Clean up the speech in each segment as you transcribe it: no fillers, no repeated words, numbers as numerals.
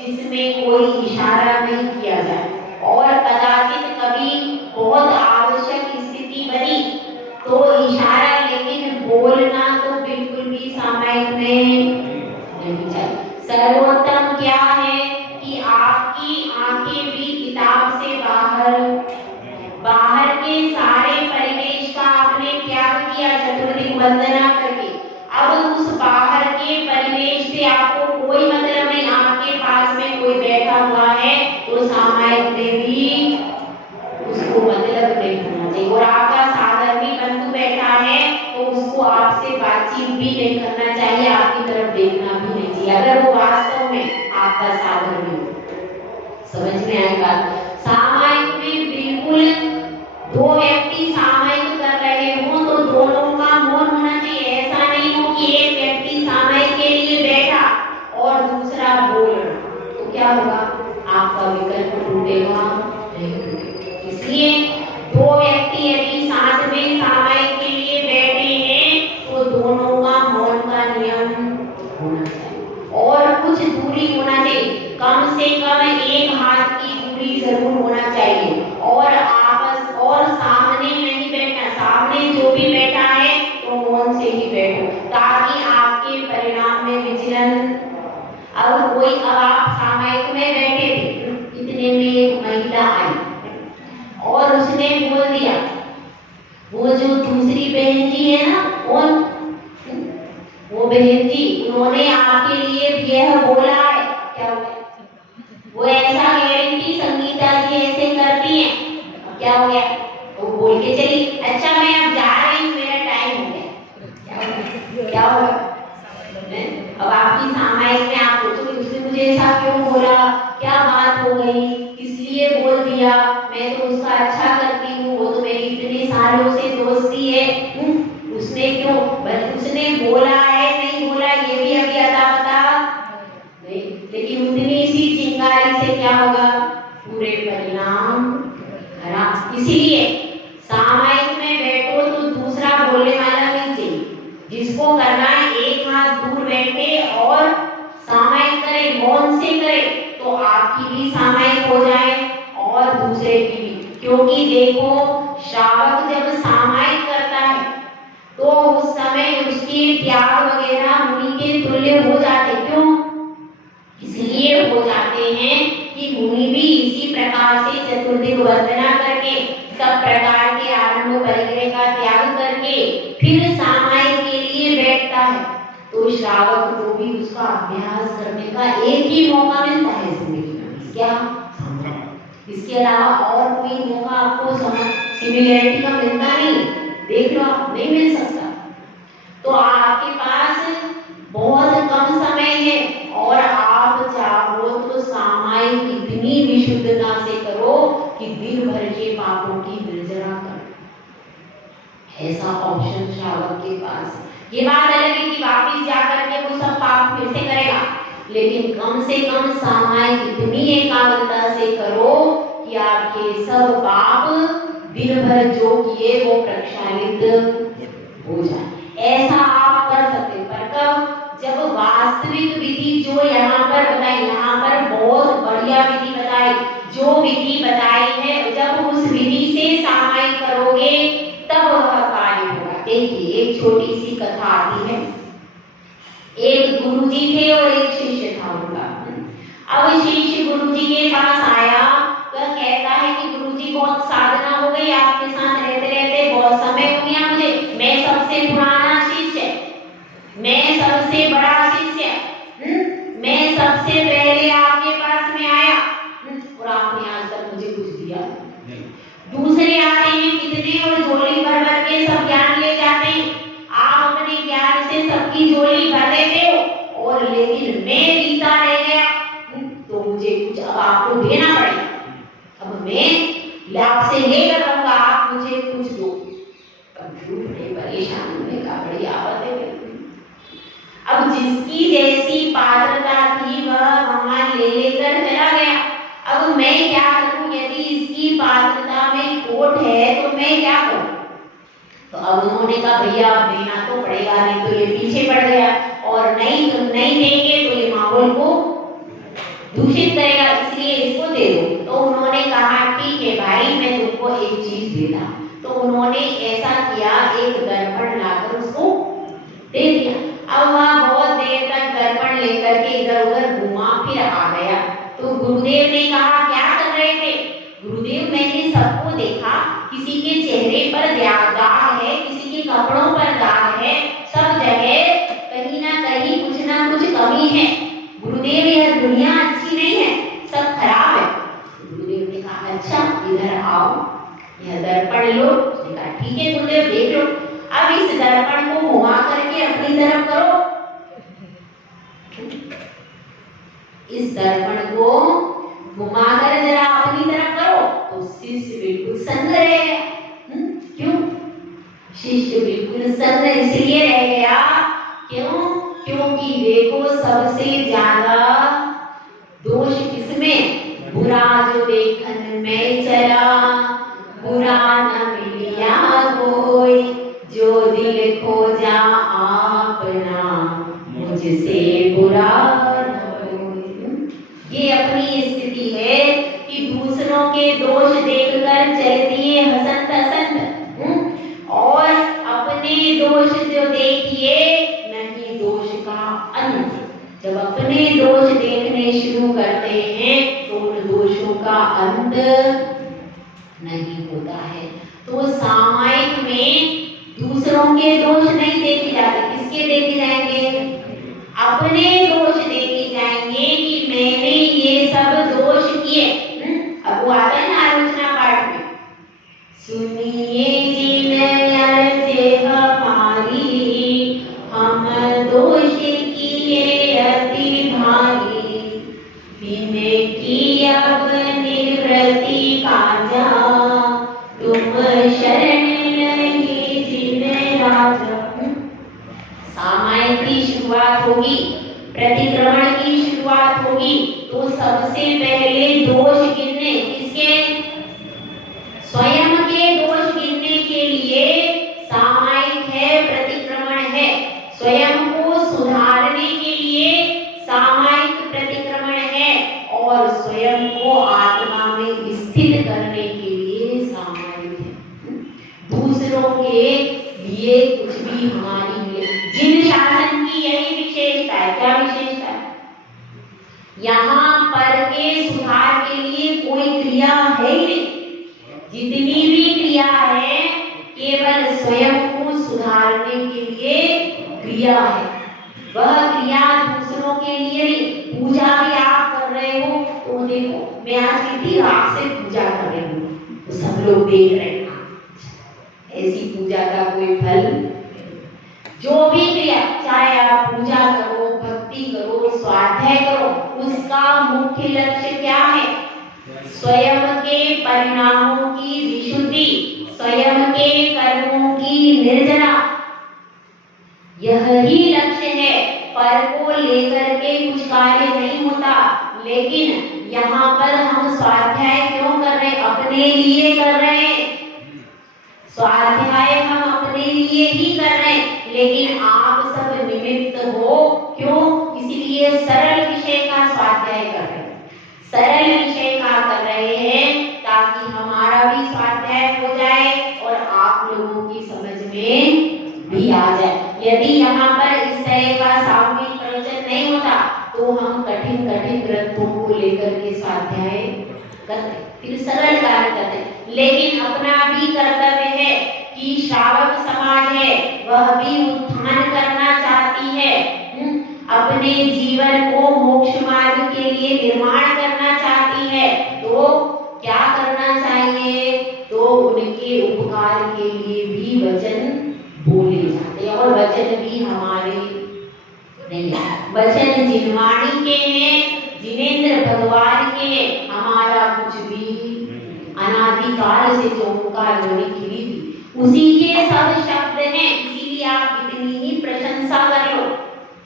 जिसमें कोई इशारा नहीं किया जाए और कदाचित कभी वंदना करके। अब उस बाहर के परिवेश से आपको कोई मतलब नहीं, आपके पास में कोई बैठा हुआ है तो सामायिक में भी उसको मतलब नहीं होना चाहिए। और आपका साधर्मी बंधु बैठा है तो उसको आपसे बातचीत भी नहीं करना चाहिए, आपकी तरफ देखना भी नहीं चाहिए, अगर वो वास्तव में आपका साधर्मी हो। समझ में आएगा? सामायिक में बिल्कुल दो व्यक्ति सामायिक कर रहे हो तो दोनों का मौन होना चाहिए। ऐसा नहीं हो कि एक व्यक्ति सामायिक के लिए बैठा और दूसरा बोल रहा, तो क्या होगा? आपका विकल्प टूटेगा नहीं टूटेगा। इसलिए दो व्यक्ति यदि साथ में सामायिक के लिए बैठे हैं तो दोनों का मौन का नियम होना चाहिए और कुछ दूरी होना चाहिए, कम से कम एक हाथ की दूरी जरूर होना चाहिए। और आपस और सामने नहीं बैठना, सामने जो भी बैठा है तो मौन से ही बैठो ताकि आपके परिणाम में विचलन। अब आप सामायिक में बैठे थे, इतने में एक महिला आई और उसने बोल दिया, वो जो दूसरी बहन जी है ना, वो बहन जी उन्होंने आपके लिए यह बोला है, क्या हो गया? वो ऐसा कह रही थी संगीता जी ऐसे करती हैं, क्या हो गया? वो बोल के चली, अच्छा मैं अब जा रही हूँ, मेरा टाइम हो गया। क्या होगा? अब आपकी सामायिक में आप सोचोगे उसने मुझे ऐसा क्यों बोला, क्या बात हो गई, इसलिए बोल दिया, मैं तो उसका अच्छा करती हूँ, वो तो मेरी इतने सालों से दोस्ती है, उसने क्यों, उसने बोला है नहीं बोला ये भी अभी अता पता नहीं, लेकिन उतनी सी चिंगारी से क्या होगा? पूरे परिणाम खराब। इसीलिए सामायिक में बैठो तो दूसरा बोलने वाला नहीं चाहिए, जिसको करना है एक हाथ दूर बैठे और सामायिक करे, मौन से करे, तो आपकी भी सामायिक हो जाए और दूसरे की भी। क्योंकि देखो श्रावक जब सामायिक करता है तो उस समय उसके त्याग वगैरह मुनि के तुल्य हो जाते। क्यों? इसलिए हो जाते हैं कि मुनि भी इसी प्रकार से चतुर्दिक वंदना करके सब प्रकार के आरंभ परिग्रह का त्याग करके फिर सामायिक के लिए बैठता है। तो श्रावक को भी उसका अभ्यास करने का एक ही मौका मिलता है जिंदगी में, क्या? इसके अलावा और कोई मौका आपको सिमिलैरिटी का मिलता नहीं, देख लो आप, नहीं मिल सकता। तो आपके पास बहुत कम समय है और आप चाहो तो सामायिक इतनी विशुद्धता से करो कि दिन भर के पापों की निर्जरा करो। ऐसा ऑप्शन श्रावक के पास है। ये बात अलग है कि वापिस जाकर के वो सब पाप फिर से करेगा, लेकिन कम से कम सामायिक इतनी एकाग्रता से करो कि आपके सब पाप दिन भर जो किए वो प्रक्षालित हो जाए। ऐसा आप कर सकते, पर कब? जब वास्तविक विधि जो यहाँ पर बताई, यहाँ पर बहुत बढ़िया विधि बताई, जो विधि बताई है जब उस विधि से सामायिक करोगे तब वह कार्य होगा। देखिए एक छोटी सी कथा आती है। एक गुरुजी थे और एक शिष्य था उनका। अब शिष्य गुरुजी के पास आया, वह कहता है कि गुरुजी बहुत साधना हो गई, आपके साथ रहते रहते बहुत समय हो गया मुझे, मैं सबसे पुराना शिष्य, मैं सबसे बड़ा शिष्य, मैं सबसे पहले आपके पास में आया और आपने आज तक मुझे कुछ दिया नहीं। दूसरे आते हैं कितने और झोली भर भर के सब ज्ञान ले जाते हैं, आप अपने ज्ञान से सबकी झोली भर देते हो और लेकिन मैं जीता रह गया, तो मुझे कुछ अब आपको देना पड़ेगा। अब मैं आपसे लेकर रहूंगा, आप मुझे कुछ दो। अब झूठ नहीं, परेशान होने का बड़ी आफत है। अब जिसकी जैसी पात्रता थी वह वहां ले लेकर चला गया। अब मैं क्या करूं? यदि इसकी पात्रता में खोट है तो मैं क्या करूं? तो अब उन्होंने कहा भैया अब देना तो पड़ेगा, नहीं तो ये पीछे पड़ गया और नहीं देंगे तो ये माहौल को दूषित करेगा, इसलिए इसको दे दो। तो उन्होंने कहा ठीक है भाई, मैं तुमको एक चीज देता। तो उन्होंने ऐसा किया, एक दर्पण लाकर उसको दे दिया। अब वह बहुत देर तक दर्पण लेकर के इधर उधर घुमा फिर आ गया। तो गुरुदेव ने कहा क्या कर रहे थे? गुरुदेव मैंने सबको देखा, किसी के चेहरे पर दाग है, किसी के कपड़ों पर दाग है, सब जगह कहीं ना कुछ कमी है। गुरुदेव यह दुनिया अच्छी नहीं है, सब खराब है। गुरुदेव ने कहा अच्छा इधर आओ, यह दर्पण लो। उसने कहा ठीक है गुरुदेव देख लो। अब इस दर्पण को घुमा करके अपनी तरफ करो। इस दर्पण को घुमाकर जरा अपनी तरफ करो तो शिष्य बिल्कुल सन्न रहेगा। क्यों? शिष्य बिल्कुल सन्न इसलिए रह गया, क्यों? क्योंकि देखो सबसे ज्यादा दोष किसमें? बुरा जो देखन में चला, बुरा न मिलिया कोई, जो दिल खोजा आपना, मुझसे बुरा ये अपनी स्थिति है कि दूसरों के दोष देखकर चलती है हसंत हसंत, और अपने दोष जो देखिए नहीं दोष का अंत। जब अपने दोष देखने शुरू करते हैं तो उन दोषों का अंत नहीं होता है। तो सामायिक में दूसरों के दोष नहीं देखे जाते, किसके देखे जाएंगे? अपने दोष देखे जाएंगे कि मैंने ये सब दोष किए। अब वो आता है ना आलोचना पाठ में, सुनिए जी मैं अर्जे हमारी, हम दोष किए अति भारी, बिने की अब निवृत्ति काजा, तुम शरण नहीं जिन्हें राजा। सामायिक की शुरुआत होगी, प्रतिक्रमण की शुरुआत होगी, तो सबसे पहले दोष गिनने किसके? स्वयं के दोष गिनने के लिए सामायिक है, प्रतिक्रमण है। स्वयं को सुधारने के लिए सामायिक प्रतिक्रमण है, और स्वयं को आत्मा में स्थित करने के लिए सामायिक है। दूसरों के लिए कुछ भी हमारी जिन शासन की यही विशेषता है। क्या विशेषता है? यहाँ पर के सुधार के लिए कोई क्रिया है ही नहीं। जितनी भी क्रिया है केवल स्वयं को सुधारने के लिए क्रिया है। वह क्रिया दूसरों के लिए नहीं। पूजा भी आप कर रहे हो तो देखो, मैं आज कितनी रात से पूजा कर रही हूँ तो सब लोग देख रहे हैं, ऐसी पूजा का कोई फल। जो भी क्रिया, चाहे आप पूजा करो, भक्ति करो, स्वाध्याय करो, उसका मुख्य लक्ष्य क्या है? स्वयं के परिणामों की विशुद्धि, स्वयं के कर्मों की निर्जना, यही लक्ष्य है। पर को लेकर के कुछ कार्य नहीं होता। लेकिन यहाँ पर हम स्वाध्याय क्यों कर रहे हैं? अपने लिए कर रहे हैं। स्वाध्याय हम अपने लिए ही कर रहे हैं, लेकिन आप सब निमित्त हो। क्यों? इसलिए सरल विषय का स्वाध्याय कर रहे हैं। सरल विषय का कर रहे हैं ताकि हमारा भी स्वाध्याय हो जाए और आप लोगों की समझ में भी आ जाए। यदि यहाँ पर इस तरह का सामूहिक प्रवचन नहीं होता तो हम कठिन कठिन ग्रंथों को लेकर के स्वाध्याय करते, फिर सरल कार्य करते। लेकिन अपना भी कर्तव्य है कि श्रावक समाज है, वह भी उत्थान करना चाहती है, अपने जीवन को मोक्ष मार्ग के लिए निर्माण करना चाहती है। तो क्या करना चाहिए? तो उनके उपकार के लिए भी वचन बोले जाते हैं, और वचन भी हमारे नहीं है। वचन जिनवाणी के हैं, जिनेंद्र भगवान के। हमारा कुछ भी अनादिकाल से जो ओंकार ध्वनि खिली थी उसी के सब शब्द हैं। इसीलिए आप इतनी ही प्रशंसा कर लो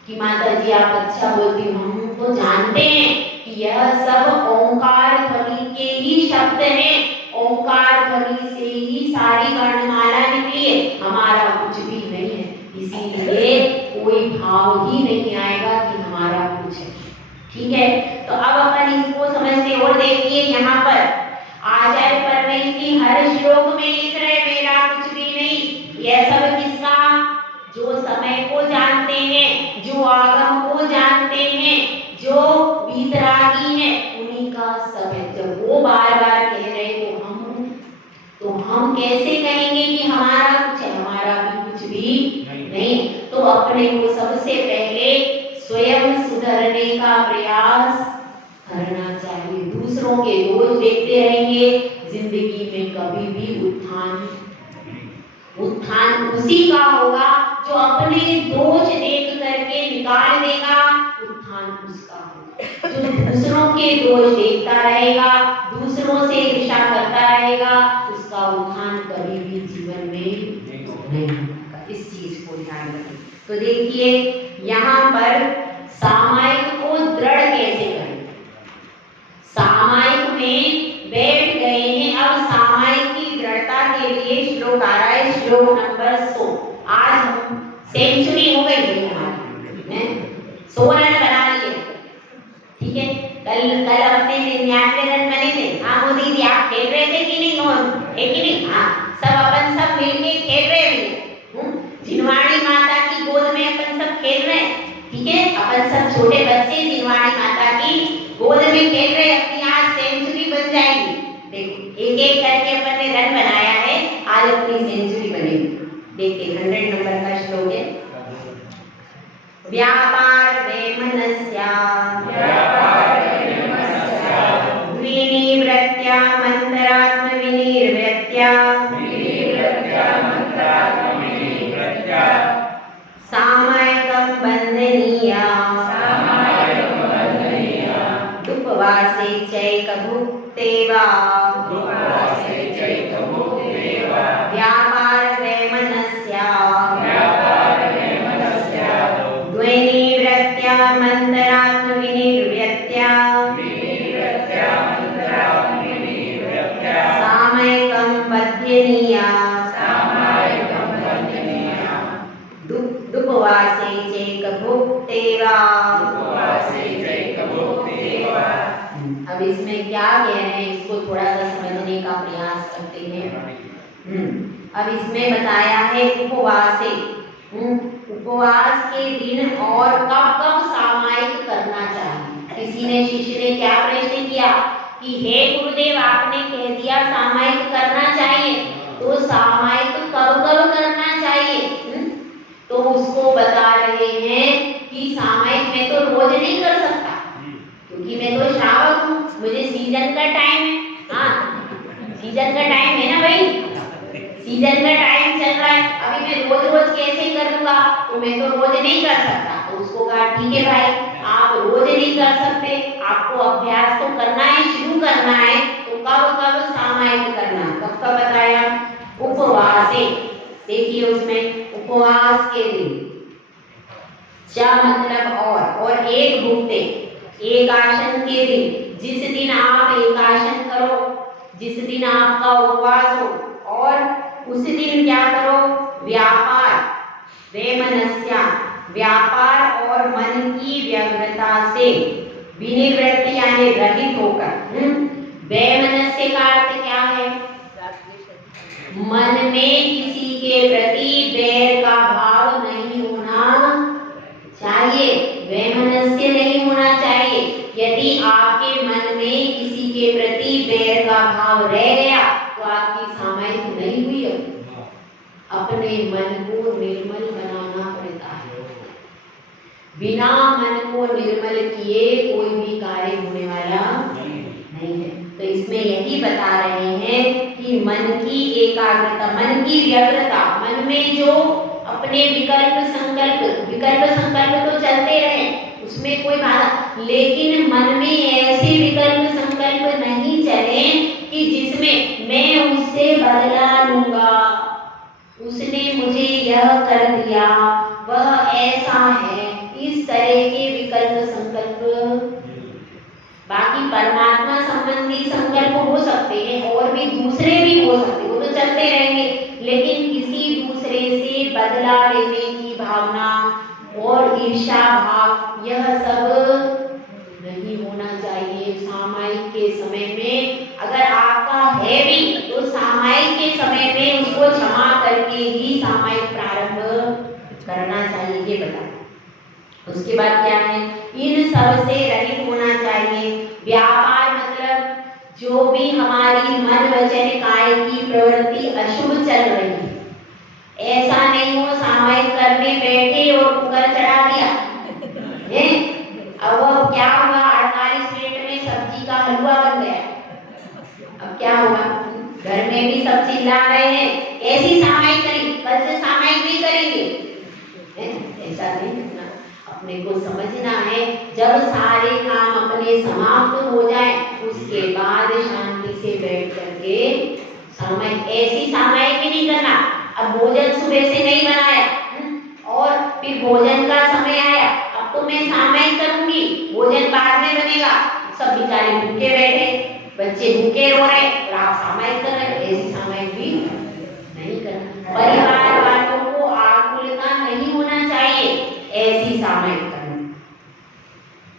कि माता जी आप अच्छा बोलती हो। हम तो जानते हैं कि यह सब ओंकार ध्वनि के ही शब्द हैं। ओंकार ध्वनि से ही सारी वर्णमाला निकली है। हमारा कुछ भी नहीं है, इसीलिए कोई भाव ही नहीं आएगा कि हमारा कुछ है। ठीक है, तो अब अपन इसको समझते और देखिए यहाँ पर आचार्य परमेश जी हर श्लोक में लिख रहे मेरा कुछ भी नहीं। यह सब किसका? जो समय को जानते हैं, जो आगम को जानते हैं, जो वीतरागी हैं, उन्हीं का सब है। जब वो बार बार कह रहे हम कैसे कहेंगे कि हमारा कुछ है? हमारा भी कुछ भी नहीं। तो अपने को सबसे पहले स्वयं सुधरने का प्रयास करना चाहिए। दूसरों के दोष देखते रहेंगे, जिंदगी में कभी भी उत्थान उसी का होगा जो अपने दोष देख करके निकाल देगा, उत्थान उसका होगा। जो दूसरों के दोष देखता रहेगा, दूसरों से ईर्ष्या करता रहेगा, उसका उत्थान कभी भी जीवन में नहीं होगा। इस चीज को ध्यान रखें। तो देखिए यहाँ पर सामायिक को दृढ़ कैसे करें। सामायिक में बैठ गए हैं, अब सामायिक की दृढ़ता के लिए श्लोक आ रहा है, श्लोक नंबर 100। आज सेंचुरी हो गई है हमारी, 100 रन बना लिए, ठीक है। कल अपने 99 रन बने थे। हाँ मोदी जी, आप खेल रहे थे कि नहीं? है कि नहीं? हाँ, सब मिलके खेल रहे हैं। जिनवाणी माता की गोद में अपन सब खेल रहे हैं, ठीक है। अपन सब छोटे बच्चे जिनवाणी माता की गोद में खेल रहे हैं, अपनी आज सेंचुरी बन जाएगी। देखो एक एक करके अपन ने रन बनाया है, आज अपनी सेंचुरी बनेगी। देखिए 100 नंबर का श्लोक है। व्यापार वैमनस्या विनिवृत्त्या मंतरात्म विनिर्वृत्त्या सामायिकं बंधनीया उपवासे चैकभुक्तेवा व्यापार वैमनस्या द्वैनिवृत्त्या मंतरात्म विनिर्वृत्त्या सामायिकं बध्यनीया उपवासे चैकभुक्तेवा। अब इसमें क्या कह रहे हैं, इसको थोड़ा सा समझने का प्रयास करते हैं। अब इसमें बताया है उपवासे, उपवास के दिन और कब कब सामायिक करना चाहिए। किसी ने शिष्य ने क्या प्रश्न किया कि हे गुरुदेव, आपने कह दिया सामायिक करना चाहिए, तो सामायिक कब कब करना चाहिए? तो उसको बता रहे हैं कि सामायिक मैं तो रोज नहीं कर सकता, क्योंकि मैं तो श्रावक हूँ, मुझे सीजन का टाइम है। हाँ, सीजन का टाइम है ना भाई, सीजन का टाइम चल रहा है। अभी मैं रोज रोज कैसे करूँगा? तो मैं तो रोज नहीं कर सकता। तो उसको कहा ठीक है भाई, आप रोज नहीं कर सकते, आपको अभ्यास तो करना है, शुरू करना है। तो कब कब सामायिक करना, कब कब बताया? उपवासे। देखिए उसमें उपवास के दिन, क्या मतलब और एक भुक्ते, एकादश के दिन, जिस दिन आप एकादश करो, जिस दिन आपका उपवास हो, और उस दिन क्या करो? व्यापार वैमनस्या, व्यापार और मन की व्यग्रता से विनिवृत्ति यानी रहित होकर। वैमनस्य का अर्थ क्या है? मन में किसी के प्रति बैर का भाव नहीं होना चाहिए, वैमनस्य नहीं होना चाहिए। यदि आपके मन में किसी के प्रति बैर का भाव रह गया तो आपकी सामायिक नहीं हुई है। अपने मन को निर्मल बनाना पड़ता है। बिना मन को निर्मल किए कोई भी कार्य होने वाला नहीं है। तो इसमें यही बता रहे हैं कि मन की एकाग्रता, मन की व्यग्रता, मन में जो अपने विकल्प संकल्प तो चलते रहे, उसमें कोई बाधा, लेकिन मन में ऐसे विकल्प संकल्प नहीं चले कि जिसमें मैं उससे बदला लूंगा, उसने मुझे यह कर दिया, वह ऐसा है, इस तरह के विकल्प संकल्प। बाकी परमात्मा संबंधी संकल्प हो सकते हैं और भी दूसरे भी हो सकते हैं, वो तो चलते रहेंगे, लेकिन किसी दूसरे से बदला लेने की भावना और ईर्ष्या भाव, यह सब नहीं होना चाहिए। सामायिक के समय में अगर आपका है भी तो सामायिक के समय में उसको क्षमा करके ही सामायिक प्रारंभ करना चाहिए, ये बता। उसके बाद क्या है? इन सब से रहित होना चाहिए। व्यापार मतलब जो जो भी हमारी मन वचन काय की प्रवृत्ति अशुभ चल रही है, ऐसा नहीं हो सामायिक करने बैठे और कुकर चढ़ा दिया है। अब क्या हुआ, 48 मिनट में सब्जी का हलवा बन गया। अब क्या होगा, घर में भी सब चिल्ला रहे हैं ऐसी सामायिक करी, कल से सामायिक नहीं करेंगे, ऐसा नहीं करना। अपने को समझना है जब सारे काम अपने समाप्त हो जाए उसके बाद शांति से बैठ करके सामायिक, ऐसी सामायिक भी नहीं करना। अब भोजन सुबह से नहीं बनाया और फिर भोजन का समय आया, अब तो मैं सामायिक करूंगी, भोजन बाद में बनेगा, सब बेचारे भूखे बैठे, बच्चे भूखे रो रहे और आप सामायिक कर रहे, ऐसी सामायिक भी नहीं करना। परिवार वालों को आकुलता नहीं होना चाहिए ऐसी सामायिक करना,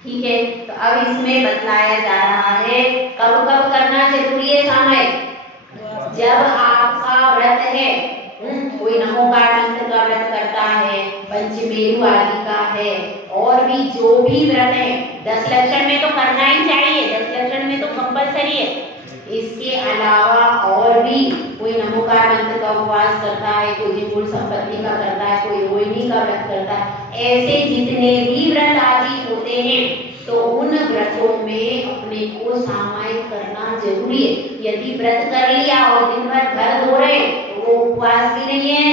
ठीक है। तो अब इसमें बतलाया जा रहा है कब कब करना जरूरी है सामायिक। जब आपका व्रत है, कोई नमोकार मंत्र का व्रत करता है, पंचमेरु आदि का है, और भी जो भी व्रत है, 10 लक्षण में तो करना ही चाहिए, 10 लक्षण में तो कंपलसरी है। इसके अलावा और भी कोई नमोकार मंत्र का उपवास करता है, कोई जिनकुल संपत्ति का करता है, कोई रोहिणी का व्रत करता है, ऐसे जितने भी व्रत आदि होते हैं तो उन व्रतों में अपने को सामायिक करना जरूरी है। यदि व्रत कर लिया और दिन भर घर धो रहे तो वो उपवास भी नहीं है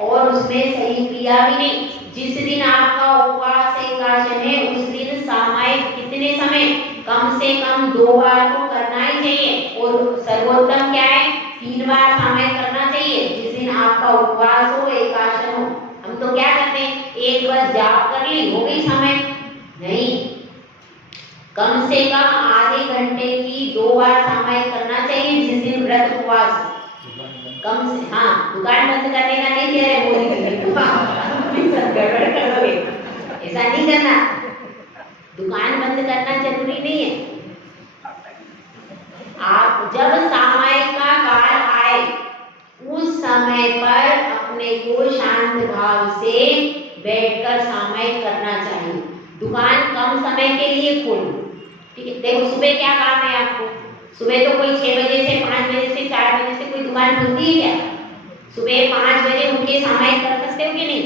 और उसमें सही क्रिया भी नहीं। जिस दिन आपका उपवास एकादश है उस दिन सामायिक कितने समय, कम से कम 2 बार तो करना ही चाहिए, और सर्वोत्तम क्या है 3 बार सामायिक करना चाहिए। जिस दिन आपका उपवास हो, एकादश हो, हम तो क्या करते हैं, एक बार जाप कर ली हो गई सामायिक, नहीं, कम से कम आधे घंटे की 2 बार सामायिक करना चाहिए जिस दिन व्रत उपवास कम से। हाँ, दुकान बंद करने का नहीं कह रहे मोदी गड़बड़ कर दोगे, ऐसा नहीं करना, दुकान बंद करना जरूरी नहीं है। आप जब सामायिक का काल आए उस समय पर अपने को शांत भाव से बैठकर सामायिक करना चाहिए। दुकान कम समय के लिए खोलो, ठीक है। देखो सुबह क्या काम है आपको, सुबह तो कोई 6 बजे से 5 बजे से 4 बजे से कोई दुकान खुलती है क्या? सुबह 5 बजे उठ के सामायिक कर सकते हो कि नहीं?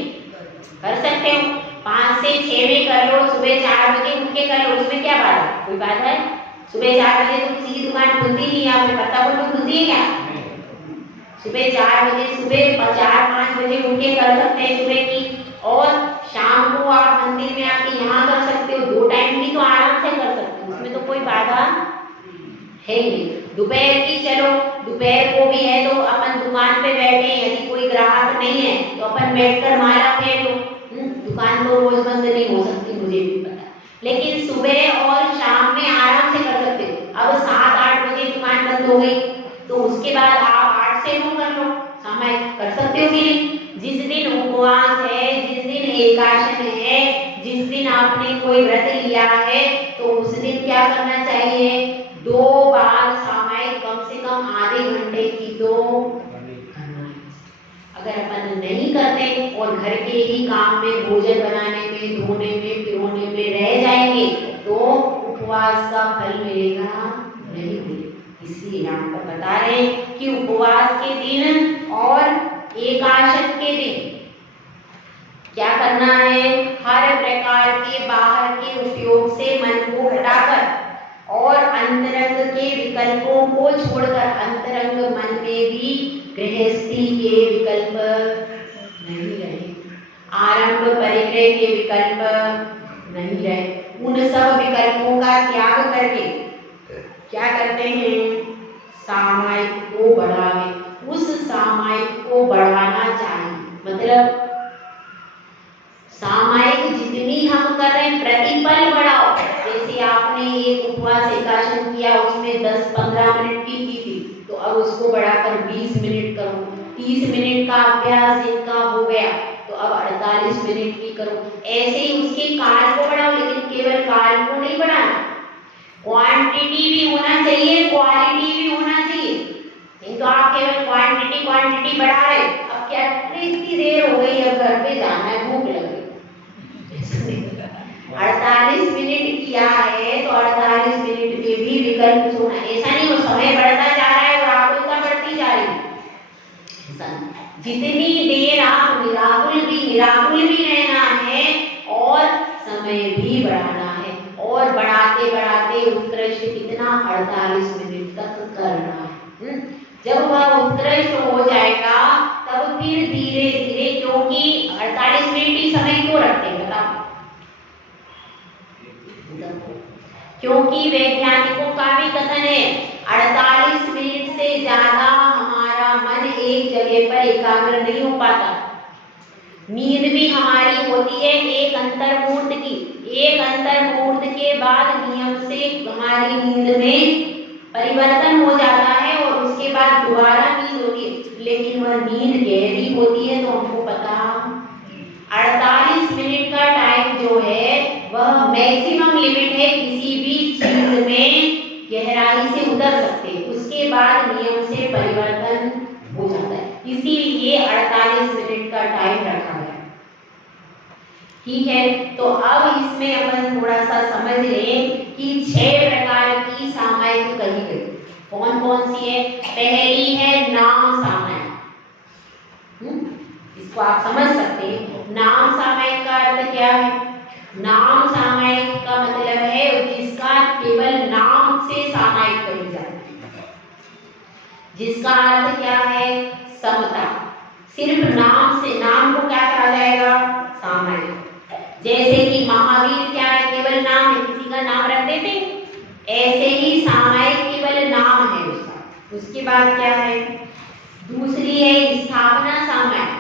कर सकते हो। 5 से 6 में कर लो, सुबह 4 बजे उठ के कर लो, उसमें क्या बात है, कोई बात है? सुबह 4 बजे तो किसी की दुकान खुलती नहीं है, आपने पता बोलो खुलती है क्या? सुबह 4 बजे, सुबह 4-5 बजे उठ के कर सकते हैं सुबह की, और शाम को आप मंदिर में आके यहाँ कर सकते हो, 2 टाइम की तो आराम से कर सकते हो, उसमें तो कोई बाधा है ही नहीं। दोपहर की चलो, दोपहर को भी है तो अपन दुकान पे बैठे, यदि कोई ग्राहक नहीं है तो अपन बैठकर माला फेर लो। दुकान तो रोज बंद नहीं हो सकती, मुझे भी पता, लेकिन सुबह और शाम में आराम से कर सकते हो। अब 7-8 बजे दुकान बंद हो गई तो उसके बाद आप 8 से 9 कर लो, सामायिक कर सकते हो कि नहीं? जिस दिन उपवास है, जिस दिन एकादश है, जिस दिन आपने कोई व्रत लिया है तो उस दिन क्या करना चाहिए, 2 बार सामायिक कम से कम आधे घंटे की तो करना है। अगर अपन नहीं करते और घर के ही काम में, भोजन बनाने में, धोने में, पिरोने में रह जाएंगे तो उपवास का फल मिलेगा नहीं मिलेगा। इसलिए यहाँ पर बता रहे हैं कि उपवास के दिन और एकादश के दिन क्या करना है, हर प्रकार के बाहर के उपयोग से मन को हटाकर और अंतरंग के विकल्पों को छोड़कर, अंतरंग मन में भी गृहस्थी के विकल्प नहीं रहे, आरंभ परिग्रह के विकल्प नहीं रहे, उन सब विकल्पों का त्याग करके क्या करते हैं, सामायिक को बढ़ावे, उस सामायिक को बढ़ाना चाहिए। मतलब सामायिक जितनी हम कर रहे हैं प्रतिपल बढ़ाओ। जैसे आपने एक उपवास एकादश किया, उसमें 10-15 मिनट की थी, तो अब उसको बढ़ाकर 20 मिनट करो। 30 मिनट का अभ्यास जिनका हो गया तो अब 48 मिनट की करो। ऐसे ही उसके काल को बढ़ाओ, लेकिन केवल काल को नहीं बढ़ाना, क्वांटिटी भी होना चाहिए, क्वालिटी भी होना चाहिए। नहीं तो आप केवल क्वांटिटी बढ़ा रहे, अब क्या इतनी देर हो गई, अब घर पे जाना है, भूख लग गई, 48 मिनट किया है तो 48 मिनट में भी विकल्प छोड़ना, ऐसा नहीं हो जितनी देर आप निराकुल भी रहना है और समय भी बढ़ाना है, और बढ़ाते बढ़ाते उत्कृष्ट कितना 48 मिनट तक करना है। जब वह उत्कृष्ट हो जाएगा तब फिर धीरे धीरे, क्योंकि 48 मिनट ही समय क्यों रखते हैं बताओ? क्योंकि वैज्ञानिकों का भी कथन है 48 मिनट से ज्यादा हमारा मन एक जगह पर एकाग्र नहीं हो पाता। नींद भी हमारी होती है एक अंतर्मुहूर्त की, एक अंतर्मुहूर्त के बाद नियम से हमारी नींद में परिवर्तन हो जाता है और उसके बाद दोबारा नींद होती है, लेकिन वह नींद गहरी होती है। तो हमको पता 48 मिनट का टाइम जो है वह मैक्सिमम लिमिट है, किसी भी चीज में गहराई से उतर सकते हैं, उसके बाद नियम से परिवर्तन हो जाता है, इसीलिए 48 मिनट का टाइम रखा गया। ठीक है, तो अब इसमें अपन थोड़ा सा समझ लें कि 6 प्रकार की सामायिक कही गई। कौन कौन सी है? पहली है नाम सामायिक। इसको आप समझ सकते हैं। नाम सामायिक का अर्थ क्या है? नाम सामायिक का मतलब है जिसका केवल नाम से सामायिक कही जाती है, जिसका अर्थ क्या है? समता। सिर्फ नाम से, नाम को क्या कहा जाएगा? सामायिक। जैसे कि महावीर क्या है? केवल नाम है, किसी का नाम रख देते, ऐसे ही सामायिक केवल नाम है उसका। उसके बाद क्या है? दूसरी है स्थापना सामायिक।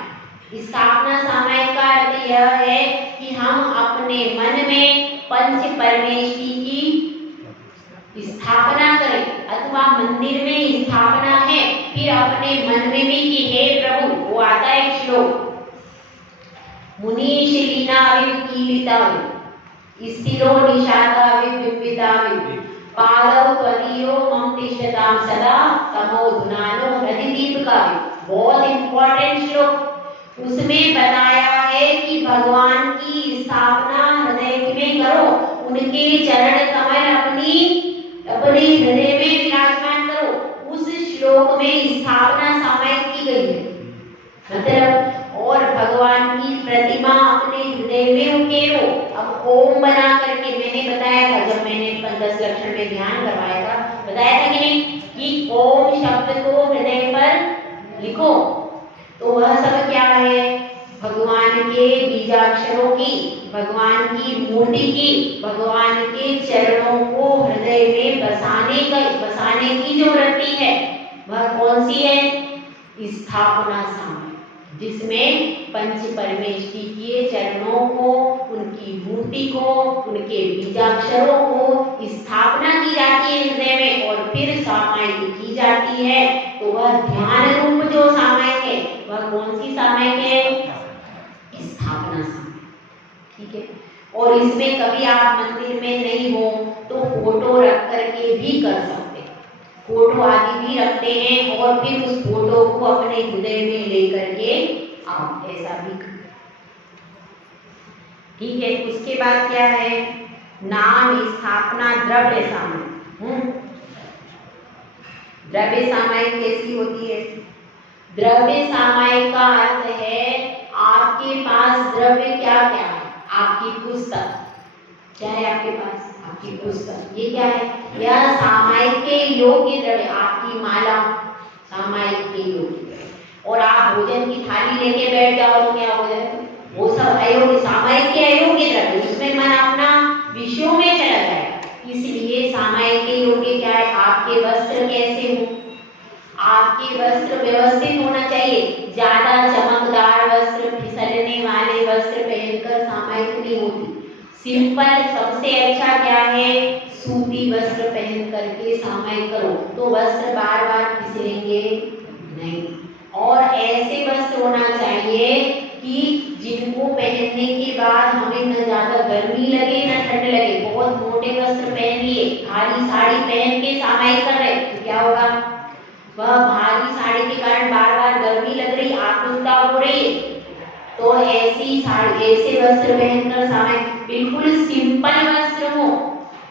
स्थापना सामायिक का अर्थ यह है कि हम अपने मन में पंच परमेष्टि की स्थापना करें, अथवा मंदिर में स्थापना है, फिर अपने मन में भी कि हे प्रभु, वो आता है श्लोक, मुनीश लीना कीर्ता स्थिरो निशाता विबिंबिता पादौ त्वदीयो मम तिष्ठताम सदा तमो धुनानो हृदयदीपका। बहुत इंपॉर्टेंट श्लोक। उसमें बताया है कि भगवान की स्थापना हृदय में करो, उनके चरण कमल अपने हृदय में विराजमान करो। उस श्लोक में स्थापना सामायिक की गई है, मतलब और भगवान की प्रतिमा अपने हृदय में उकेरो। अब ओम बना करके मैंने बताया था, जब मैंने 10 लक्षण में ध्यान करवाया था, बताया था कि नहीं कि ओम शब्द को हृदय पर लिखो। तो वह सब क्या है? भगवान के बीजाक्षरों की, भगवान की मूर्ति की, भगवान के चरणों को हृदय में बसाने की जो वृत्ति है वह कौन सी है? स्थापना सामायिक, जिसमें पंच परमेष्टि के चरणों को, उनकी मूर्ति को, उनके बीजाक्षरों को स्थापना की जाती है हृदय में और फिर सामायिक की जाती है। तो वह ध्यान रूप जो सामायिक है वह कौन सी सामायिक है? स्थापना सामायिक। ठीक है, और इसमें कभी आप मंदिर में नहीं हो तो फोटो रख करके भी कर सकते हैं, फोटो आदि भी रखते हैं और फिर उस फोटो को अपने हृदय में लेकर के आप ऐसा भी करते। ठीक है, उसके बाद क्या है? नाम स्थापना द्रव्य सामायिक। द्रव्य सामायिक कैसी होती है? द्रव्य सामायिक का अर्थ है आपके पास द्रव्य क्या क्या है? आपकी पुस्तक क्या है? आपके पास आपकी पुस्तक, ये क्या है? यह सामायिक के योग्य द्रव्य। आपकी माला सामायिक के योग्य, और आप भोजन की थाली लेके बैठ जाओ तो क्या हो जाए? वो सब अयोग्य, सामायिक के अयोग्य द्रव्य, उसमें मन अपना विषयों में चला जाएगा। इसलिए सामायिक के योग्य क्या है? आपके वस्त्र कैसे हो? आपके वस्त्र व्यवस्थित होना चाहिए। ज्यादा चमकदार वस्त्र, फिसलने वाले वस्त्र पहनकर सामायिक नहीं होती। सिंपल सबसे अच्छा क्या है? सूती वस्त्र पहन करके सामायिक करो, तो वस्त्र बार बार फिसलेंगे नहीं। और ऐसे वस्त्र होना चाहिए कि जिनको पहनने के बाद हमें न ज्यादा गर्मी लगे न ठंड लगे। बहुत मोटे वस्त्र पहन लिए, भारी साड़ी पहन के सामायिक कर रहे तो क्या होगा? वह भारी साड़ी के कारण बार बार गर्मी लग रही, आकुलता हो रही है, तो ऐसी साड़ी, ऐसे वस्त्र पहनकर सामायिक। बिल्कुल सिंपल वस्त्र हो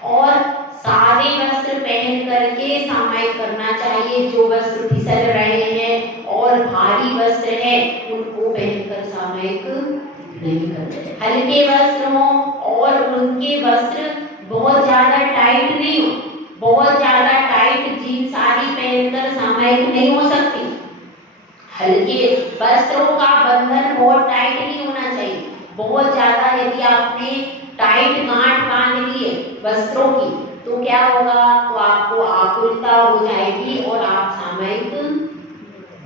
और सादे वस्त्र पहन करके सामायिक करना चाहिए। जो वस्त्र फिसल रहे हैं और भारी वस्त्र है उनको पहनकर सामयिक नहीं करते। हल्के वस्त्र हो और उनके वस्त्र बहुत ज्यादा टाइट नहीं हो, बहुत ज्यादा टाइट जीन्स आदि पहनकर सामयिक नहीं हो सकती। हल्के वस्त्रों का बंधन बहुत टाइट नहीं होना चाहिए। बहुत ज्यादा यदि आपने टाइट गांठ बांध ली है वस्त्रों की तो क्या होगा, तो आपको आकुलता हो जाएगी और आप सामयिक,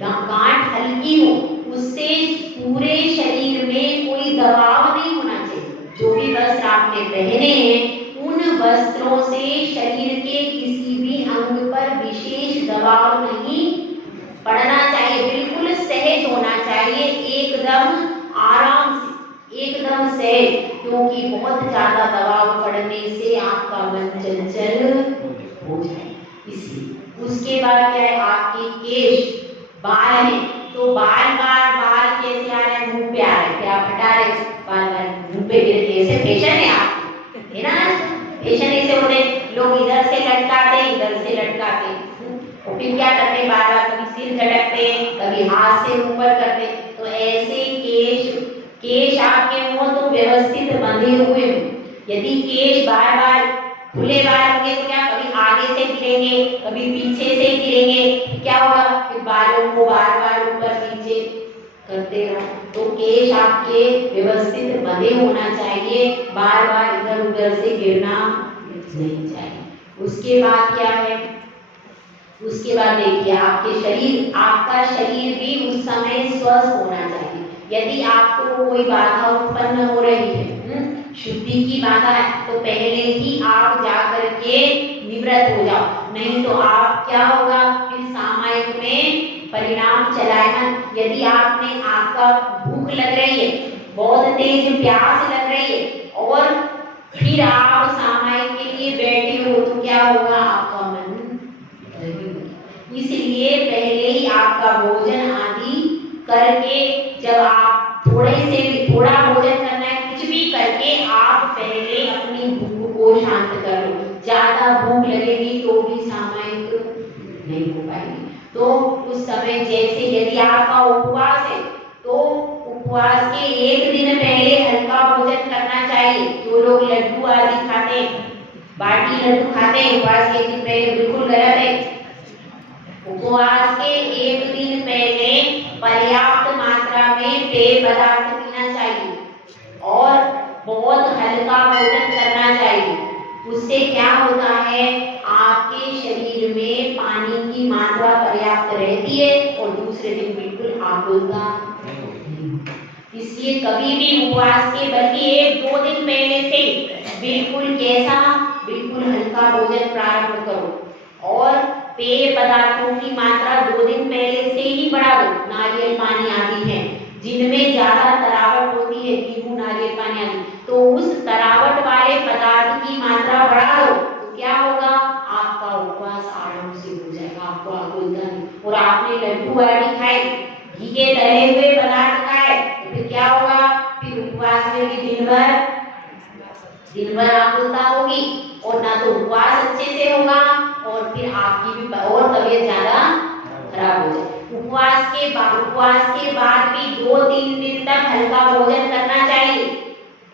गांठ हल्की हो उससे पूरे शरीर में कोई दबाव नहीं होना चाहिए। जो भी वस्त्र आपने पहने हैं उन वस्त्रों से शरीर के किसी भी अंग पर विशेष दबाव नहीं पड़ना चाहिए, बिल्कुल सहज होना चाहिए, एकदम आराम से, एकदम सहज। क्योंकि बहुत ज्यादा दबाव पड़ने से आपका मन चंचल हो जाए। इसलिए उसके बाद क्या है, आपके केश, बाल है तो बाल कैसे आ रहे हैं, मुंह पे आ रहे हैं, क्या हटा रहे बाल मुंह पे गिर के, ऐसे फैशन है आप है ना, फैशन ऐसे होते लोग, इधर से लटकाते इधर से लटकाते और फिर क्या करते बार बार, कभी सिर झटकते कभी हाथ से ऊपर करते। तो ऐसे केश आपके हो तो व्यवस्थित बंधे हुए हो। यदि केश बार बार खुले बाल होंगे तो क्या, कभी आगे से गिरेंगे कभी पीछे से गिरेंगे, क्या होगा, फिर बालों को बार बार ऊपर नीचे करते रहो। तो केश आपके व्यवस्थित बंधे होना चाहिए, बार बार इधर उधर से गिरना नहीं चाहिए। उसके बाद क्या है, उसके बाद देखिए आपका शरीर भी उस समय स्वस्थ होना चाहिए। यदि आपको कोई बाधा उत्पन्न हो रही है, शुद्धि की बाधा है, तो पहले ही आप जाकर के निवृत्त हो जाओ, नहीं तो आप क्या होगा, फिर सामयिक में परिणाम चलाएगा। यदि आपका भूख लग रही है, बहुत तेज प्यास लग रही है और फिर आप सामयिक के लिए बैठे हो तो क्या होगा, आपका मन, इसलिए पहले ही आपका भोजन आदि करके, जब आप थोड़ा भोजन करना है, कुछ भी करके आप पहले अपनी भूख को शांत करो। ज्यादा भूख लगेगी तो भी सामयिक नहीं हो पाएगी। तो उस समय जैसे यदि आपका उपवास है तो उपवास के एक दिन पहले हल्का भोजन करना चाहिए। जो लोग लड्डू आदि खाते हैं, बाटी लड्डू खाते हैं, उपवास के एक दिन पहले बिल्कुल गलत है। उपवास के एक दिन पहले पर्याप्त मात्रा में पेय पदार्थ पीना चाहिए और बहुत हल्का भोजन करना चाहिए। उससे क्या होता है, आपके शरीर में पानी की मात्रा पर्याप्त रहती है और दूसरे दिन बिल्कुल आकुलता। इसलिए कभी भी उपवास के बल्कि 1-2 दिन पहले से बिल्कुल हल्का भोजन प्रारंभ करो और पेय पदार्थों की मात्रा 2 दिन पहले से ही बढ़ा दो। नारियल पानी आदि है जिनमें ज्यादा तरावट होती है, नींबू, नारियल पानी आदि, तो उस तरावट वाले पदार्थ की मात्रा बढ़ा दो। तो क्या होगा, आपका उपवास आराम से हो जाएगा, आपको आकुलता नहीं। और आपने लड्डू आदि खाए, घी के तले हुए पदार्थ खाए, तो फिर क्या होगा, फिर उपवास में भी दिन भर आकुलता होगी और ना तो उपवास अच्छे से होगा और फिर आपकी भी और तबीयत ज्यादा खराब हो जाए। उपवास के बाद भी 2-3 दिन तक हल्का भोजन करना चाहिए।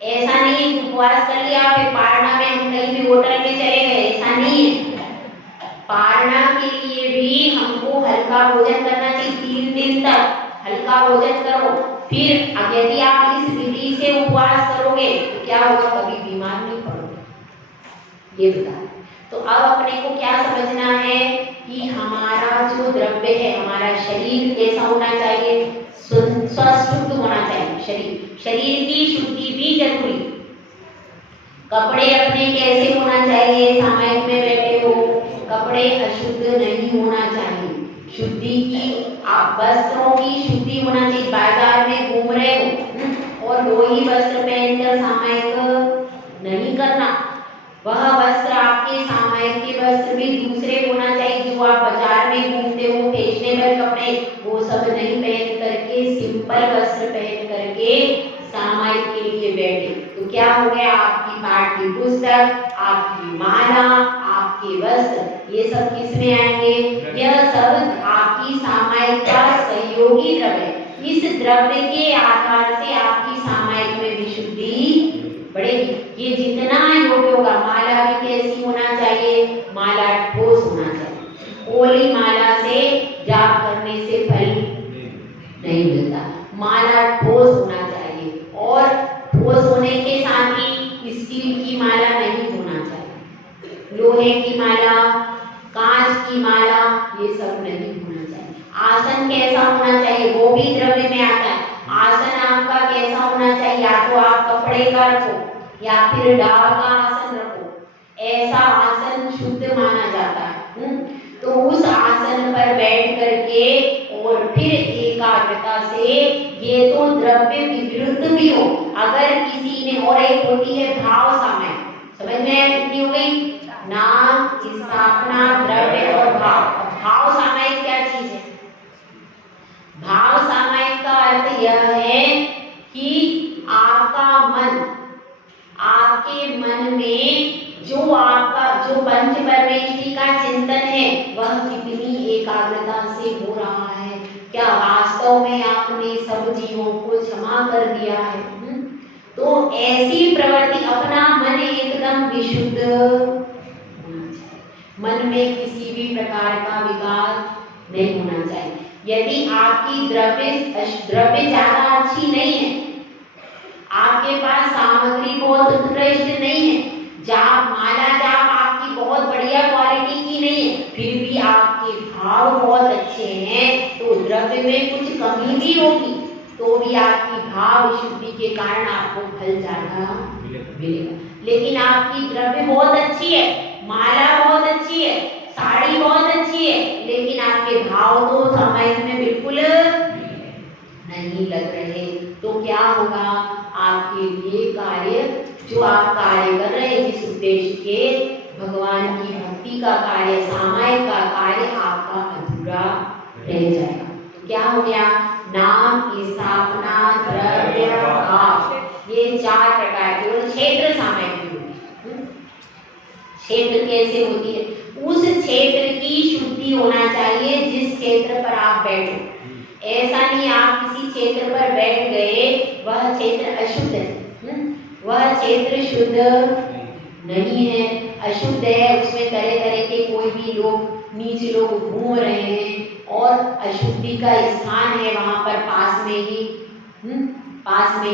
ऐसा नहीं है कि उपवास कर लिया फिर पारना में हम कहीं भी होटल में चले गए, ऐसा नहीं है। पारना के लिए भी हमको हल्का भोजन करना चाहिए। 3 दिन तक हल्का भोजन करो। फिर यदि आप इस विधि से उपवास करोगे तो क्या होगा, कभी बीमार नहीं पड़ोगे, ये बता। तो अब अपने को क्या समझना है कि हमारा जो द्रव्य है, हमारा शरीर कैसा होना चाहिए, स्वस्थ शुद्ध होना चाहिए। शरीर की शुद्धि भी जरूरी। कपड़े अपने कैसे होना चाहिए, सामयिक में बैठे हो, कपड़े अशुद्ध नहीं होना चाहिए। शुद्धि की, आप वस्त्रों की शुद्धि होना चाहिए। बाजार में घूम रहे हो और 2 ही वस्त्र पहनकर सामयिक नहीं करना। वह वस्त्र आपके सामयिक के वस्त्र भी दूसरे होना चाहिए। जो आप बाजार में घूमते हो फैशनेबल कपड़े, वो सब नहीं पहन करके सिंपल वस्त्र पहन करके सामयिक के लिए बैठे। तो क्या हो गया, आपकी पाठ्य पुस्तक, आपकी माला, आपके वस्त्र, ये सब किस में आएंगे, यह सब आपकी सामयिक का सहयोग योगी द्रव्य, इस द्रव्य के आधार से आपकी सामायिक में विशुद्धि बढ़ेगी। ये जितना योग्य होगा, माला भी कैसी होना चाहिए, माला ठोस होना चाहिए। ओली माला से जाप करने से फल नहीं मिलता, माला ठोस होना चाहिए। और ठोस होने के साथ ही स्टील की माला नहीं होना चाहिए, लोहे की माला, कांच की माला, ये सब नहीं होना चाहिए। आसन कैसा होना चाहिए, वो भी द्रव्य में आता है। आसन आपका कैसा होना चाहिए, या तो आप कपड़े का रखो या फिर डाल का आसन रखो, ऐसा आसन शुद्ध माना जाता है। तो उस आसन पर बैठ करके और फिर एकाग्रता से, ये तो द्रव्य विरुद्ध भी हो, अगर किसी ने, और एक होती है भाव समय, समझ में कितनी हो गई, नाम, स्थापना, द्रव्य और भाव। भाव सामयिक क्या चीज है, भाव सामयिक का अर्थ यह है कि आपका मन, आपके मन में जो आपका जो पंच परमेष्टि का चिंतन है वह कितनी एकाग्रता से हो रहा है, क्या वास्तव में आपने सब जीवों को क्षमा कर दिया है। तो ऐसी प्रवृत्ति, अपना मन एकदम विशुद्ध होना चाहिए, मन में किसी भी प्रकार का विकार नहीं होना चाहिए। यदि आपकी द्रव्य ज्यादा अच्छी नहीं है, आपके पास सामग्री बहुत उत्कृष्ट नहीं है, जाप माला जाप आपकी बहुत बढ़िया क्वालिटी की नहीं है, फिर भी आपके भाव बहुत अच्छे हैं, तो द्रव्य में कुछ कमी भी होगी तो भी आपकी भाव शुद्धि के कारण आपको फल ज्यादा मिलेगा। लेकिन आपकी द्रव्य बहुत अच्छी है, माला बहुत अच्छी है, साड़ी बहुत अच्छी है, लेकिन आपके भाव तो समय में बिल्कुल नहीं लग रहे, तो क्या होगा, आपके लिए कार्य, जो आप कार्य कर रहे हैं जिस उद्देश्य के, भगवान की भक्ति का कार्य, सामायिक का कार्य आपका अधूरा रह जाएगा। तो क्या हो गया, नाम, स्थापना, द्रव्य, भाव, ये चार प्रकार के, और क्षेत्र सामायिक भी होती है। क्षेत्र कैसे होती है, उस क्षेत्र की शुद्धि होना चाहिए जिस क्षेत्र पर आप बैठे। ऐसा नहीं आप किसी क्षेत्र पर बैठ गए, वह क्षेत्र अशुद्ध है, वह क्षेत्र शुद्ध नहीं है, अशुद्ध है, उसमें तरह तरह के कोई भी लोग, नीच लोग घूम रहे हैं, और अशुद्धि का स्थान है वहां पर पास में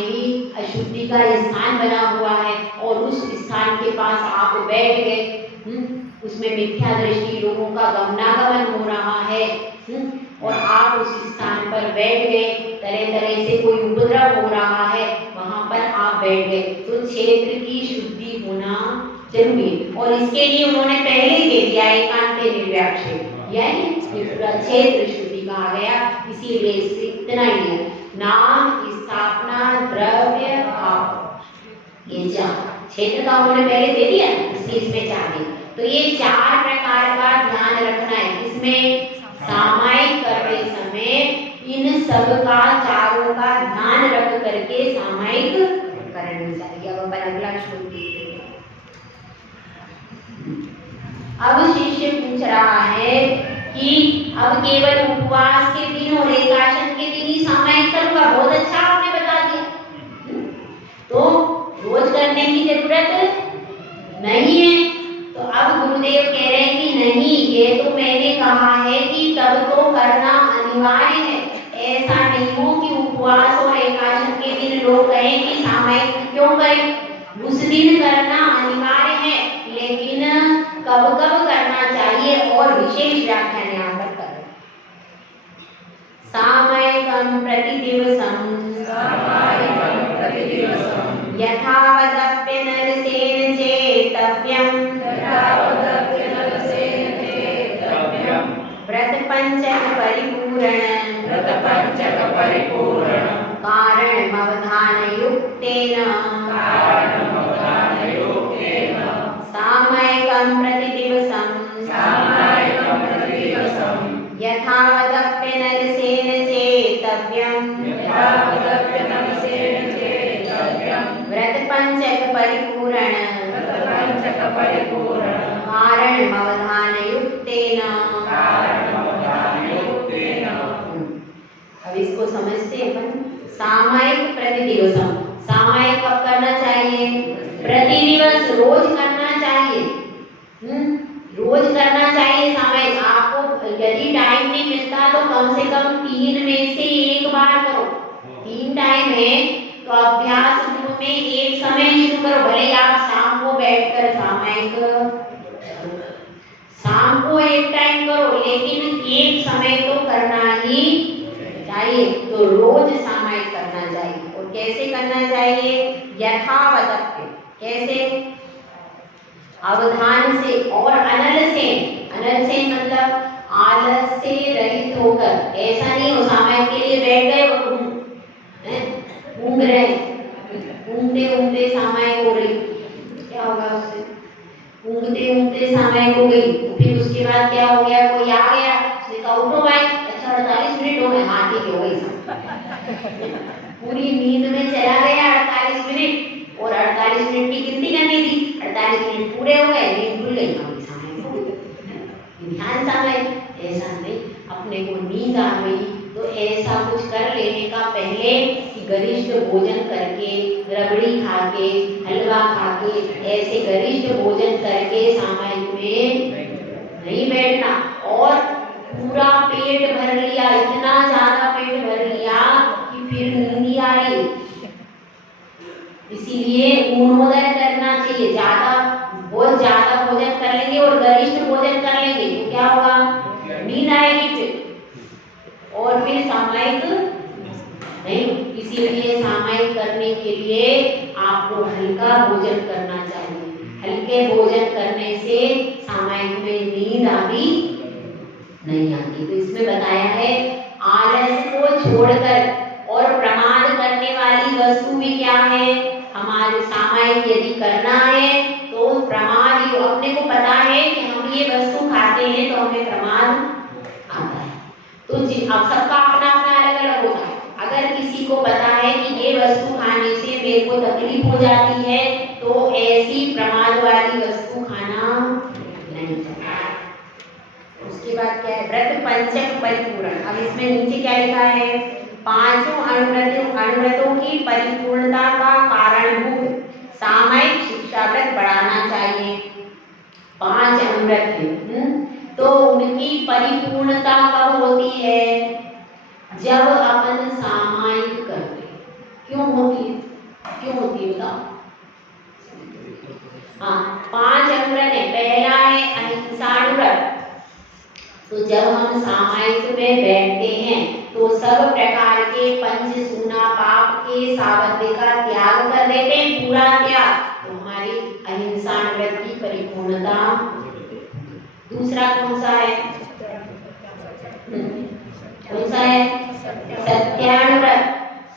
ही अशुद्धि का स्थान बना हुआ है, और उस स्थान के पास आप बैठ गए, उसमें मिथ्या दृष्टि लोगों का गमनागमन हो रहा है, और आप उस स्थान पर बैठ गए, तरह तरह से कोई उपद्रव हो रहा है, वहां पर आप बैठ गए, तो क्षेत्र की शुद्धि होना जरूरी है। और इसके लिए उन्होंने पहले ही दे दिया एकांते निर्व्याक्षेप, यानी ये पूरा क्षेत्र शुद्धि कहा गया, इसीलिए इससे इतना ही है, नाम, स्थापना, द्रव्य, भाव, ये चार क्षेत्र का उन्होंने पहले दे दिया, इसमें चार है। तो ये चार प्रकार का ध्यान रखना है, इसमें सामायिक करते समय इन सब का, चारों का ध्यान रख करके सामायिक करनी चाहिए। अब अपन अगला श्लोक देखते हैं। अब शिष्य पूछ रहा है कि अब केवल उपवास के दिन और एकादश के दिन ही सामायिक करूंगा, बहुत अच्छा आपने बता दिया, तो रोज करने की जरूरत नहीं है। तो अब गुरुदेव कह रहे हैं कि नहीं, ये तो मैंने कहा है कि तब तो करना अनिवार्य है, ऐसा नहीं हो कि उपवास और एकादश के दिन लोग कहें कि सामायिक क्यों करें, उस दिन करना अनिवार्य है, लेकिन कब कब करना चाहिए, और विशेष व्याख्यान यहाँ पर करें। सामायिकं प्रतिदिवसं यथावदप्य नरसेन चेतव्यम् व्रत पंचक परिपूर्ण कारणमवधान युक्तेन सामायिकं प्रतिदिवसं यथावदप्य नरसेन चेतव्यम् व्रत पंचक परिपूर्ण कारणमवधान युक्तेन। अब इसको समझते हैं अपन। सामयिक प्रतिदिवसम, सामयिक कब करना चाहिए? प्रतिदिवस, रोज करना चाहिए। रोज करना चाहिए सामयिक। आपको यदि टाइम नहीं मिलता तो कम से कम 3 में से 1 बार करो। 3 टाइम है तो अभ्यास ग्रुप में एक समय शुरू करो। भले आप शाम को बैठकर सामयिक, शाम को एक टाइम करो, लेकिन एक समय तो करना ही चाहिए। तो रोज सामयिक करना चाहिए। और कैसे करना चाहिए? यथावत। कैसे? अवधान से और अनल से। अनल से मतलब आलस से रहित होकर। ऐसा नहीं हो सामयिक के लिए बैठ गए और ऊँग रहे, ऊँगते ऊँगते सामयिक हो रही, क्या होगा उससे? ऊँगते ऊँगते सामयिक हो गई, फिर उसके बाद क्या हो गया? कोई आ गया, उसने कहा उठो भाई, अच्छा 48 मिनट हो गए, हाँ ठीक है हो गई। पूरी नींद में चला गया 48 मिनट, और 48 मिनट की गिनती करनी थी, 48 मिनट पूरे हो गए, नींद भूल गई, ध्यान सामयिक। ऐसा नहीं, अपने को नींद आ गई तो ऐसा कुछ कर लेने का पहले कि गरिष्ठ भोजन करके, रबड़ी खा के, हलवा खा के, ऐसे गरिष्ठ भोजन करके सामयिक में नहीं बैठना। और पूरा पेट भर लिया, इतना ज्यादा पेट भर लिया कि फिर नींद ही आ रही। इसीलिए ऊर्ध्वोदय करना चाहिए। बहुत ज्यादा भोजन कर लेंगे और गरिष्ठ भोजन कर लेंगे तो क्या होगा? नींद आएगी फिर, और फिर सामयिक नहीं। इसीलिए सामयिक करने के लिए आपको हल्का भोजन करना चाहिए। हल्के भोजन करने से सामयिक में नींद आदि नहीं आती। तो इसमें बताया है आलस को छोड़कर और प्रमाद करने वाली वस्तु भी क्या है? हमारे सामयिक यदि करना है तो प्रमाद, जो अपने को पता है कि हम ये वस्तु खाते हैं तो हमें प्रमाद आता है। तो अब सबका अपना अपना अलग अलग होता है। अगर किसी को पता है कि ये वस्तु खाने से मेरे को तकलीफ हो जाती है तो ऐसी प्रमाद वाली वस्तु खाना नहीं चाहिए। उसके बाद क्या है? व्रत पंचक परिपूर्ण। अब इसमें नीचे क्या लिखा है? 5 अनुव्रतों की परिपूर्णता का कारणभूत सामयिक शिक्षा व्रत बढ़ाना चाहिए। 5 अनुव्रत है, तो उनकी परिपूर्णता कब होती है? जब अपन सामयिक करते। क्यों होती है? क्यों होती है बताओ? हाँ, 5 अनुव्रत है। पहला है अहिंसानुव्रत। तो जब हम सामयिक में बैठते हैं तो सब प्रकार के पंचसूना पाप के सावध्य का त्याग कर देते हैं, पूरा त्याग, तो हमारी अहिंसा व्रत की परिपूर्णता। दूसरा कौन सा है? कौन सा है? सत्यानुव्रत।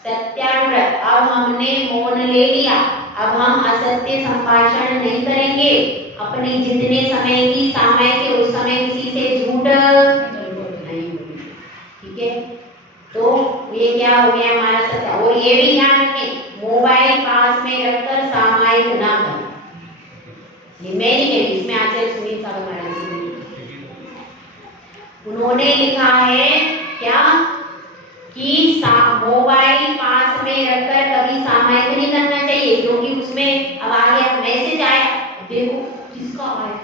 सत्यानुव्रत, अब हमने मौन ले लिया, अब हम असत्य संभाषण नहीं करेंगे। अपने जितने समय की सामयिक है उस समय किसी से झूठ नहीं, ठीक है? तो ये क्या हो गया हमारा सत्य। और ये भी ध्यान रखें, मोबाइल पास में रखकर सामयिक ना करें। ये मैं नहीं कहती, इसमें आचार्य सुनील साहब महाराज उन्होंने लिखा है क्या कि मोबाइल पास में रखकर कभी सामयिक नहीं करना चाहिए, क्योंकि उसमें अब आ गया मैसेज आया, देखो किसका आया,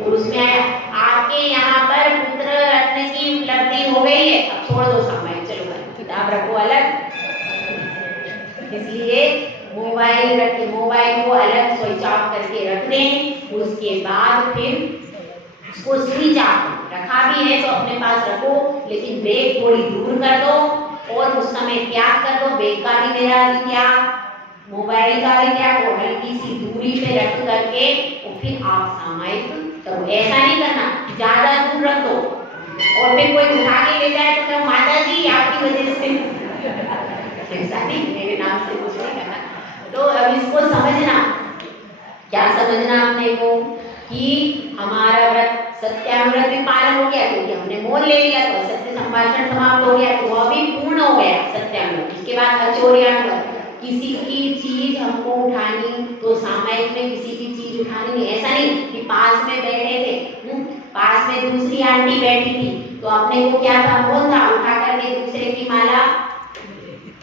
और उसमें आया आपके यहाँ पर पुत्र रत्न की उपलब्धि हो गई है, अब छोड़ दो सामयिक, चलो भाई किताब रखो अलग। इसलिए मोबाइल रखे, मोबाइल को अलग स्विच ऑफ करके रख दें। उसके बाद फिर उसको स्विच ऑफ रखा भी है तो अपने पास रखो, लेकिन बैग थोड़ी दूर कर दो और उस समय त्याग कर दो। बैग का भी मेरा भी त्याग, मोबाइल का भी त्याग, और हल्की सी दूरी पे रख करके और फिर आप सामयिक करो। ऐसा नहीं करना ज्यादा दूर रख दो और फिर कोई उठा के ले जाए तो क्या माता जी आपकी वजह से, ऐसा नहीं, मेरे नाम से कुछ नहीं करना। तो अब इसको समझना, क्या समझना अपने को कि हमारा व्रत सत्याव्रत भी पालन हो गया क्योंकि हमने मौन ले लिया, तो सत्य संभाषण समाप्त हो गया, तो वह भी पूर्ण हो गया सत्याव्रत। इसके बाद अचौर्याव्रत, किसी की चीज हमको उठानी तो सामयिक में किसी की चीज उठानी नहीं। ऐसा नहीं कि पास में बैठे थे, पास में दूसरी आंटी बैठी थी तो अपने को क्या था, मोह था, उठा करके दूसरे की माला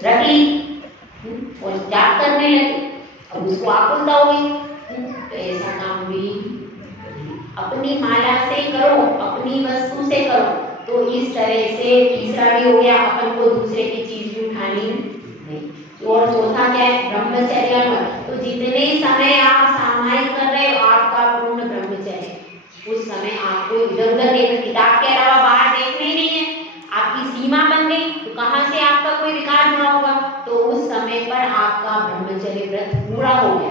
रख ली और जाप करने लगे। अब उसको आकुलता हो गई। तो ऐसा काम भी अपनी माला से करो, अपनी वस्तु से करो। तो इस तरह से तीसरा भी हो गया, अपन को दूसरे की चीज भी उठानी नहीं। और चौथा क्या है, ब्रह्मचर्य में। तो जितने समय आप सामायिक कर रहे हो आपका पूर्ण ब्रह्मचर्य, उस समय आपको इधर उधर देख, किताब के अलावा बाहर देखना ही नहीं है। आपकी सीमा बन गई तो कहाँ से आपका कोई विकार जुड़ा होगा। तो उस समय पर आपका ब्रह्मचर्य व्रत पूरा हो गया।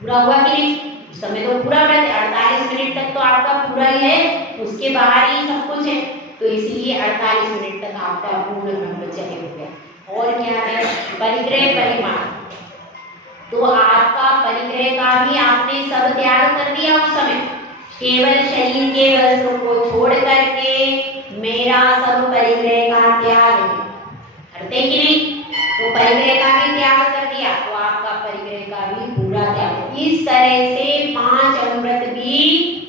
पूरा हुआ कि नहीं, उस समय तो पूरा व्रत 48 मिनट तक तो आपका पूरा ही है, उसके बाहर ही सब कुछ है। तो इसीलिए 48 मिनट तक आपका पूर्ण ब्रह्मचर्य हो गया। और क्या है, परिग्रह परिमाण। तो आपका परिग्रह का भी आपने सब त्याग कर दिया उस समय, केवल शरीर के वस्त्रों को छोड़ करके मेरा सब परिग्रह का त्याग है, करते कि नहीं। तो परिग्रह का भी त्याग कर दिया तो आपका परिग्रह का भी पूरा त्याग। इस तरह से 5 अमृत भी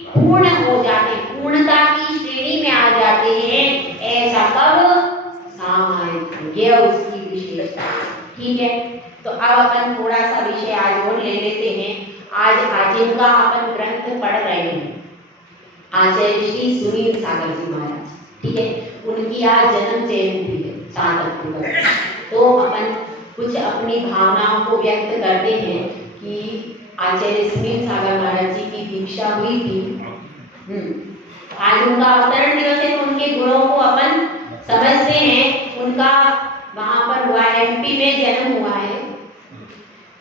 पूर्ण हो जाते, पूर्णता की श्रेणी में आ जाते हैं। ऐसा कब, सामायिक, ये उसकी विशेषता। ठीक है, तो अब अपन थोड़ा सा विषय आज और ले लेते हैं। आज जिनका अपन ग्रंथ पढ़ रहे हैं, आचार्य श्री सुनील सागर जी महाराज, ठीक है, उनकी आज जन्म जयंती है 7 अक्टूबर। तो अपन कुछ अपनी भावनाओं को व्यक्त करते हैं कि आचार्य सुनील सागर महाराज जी की दीक्षा हुई थी। आज उनका अवतरण दिवस है, तो उनके गुणों को अपन समझते हैं। उनका वहां पर हुआ, एमपी में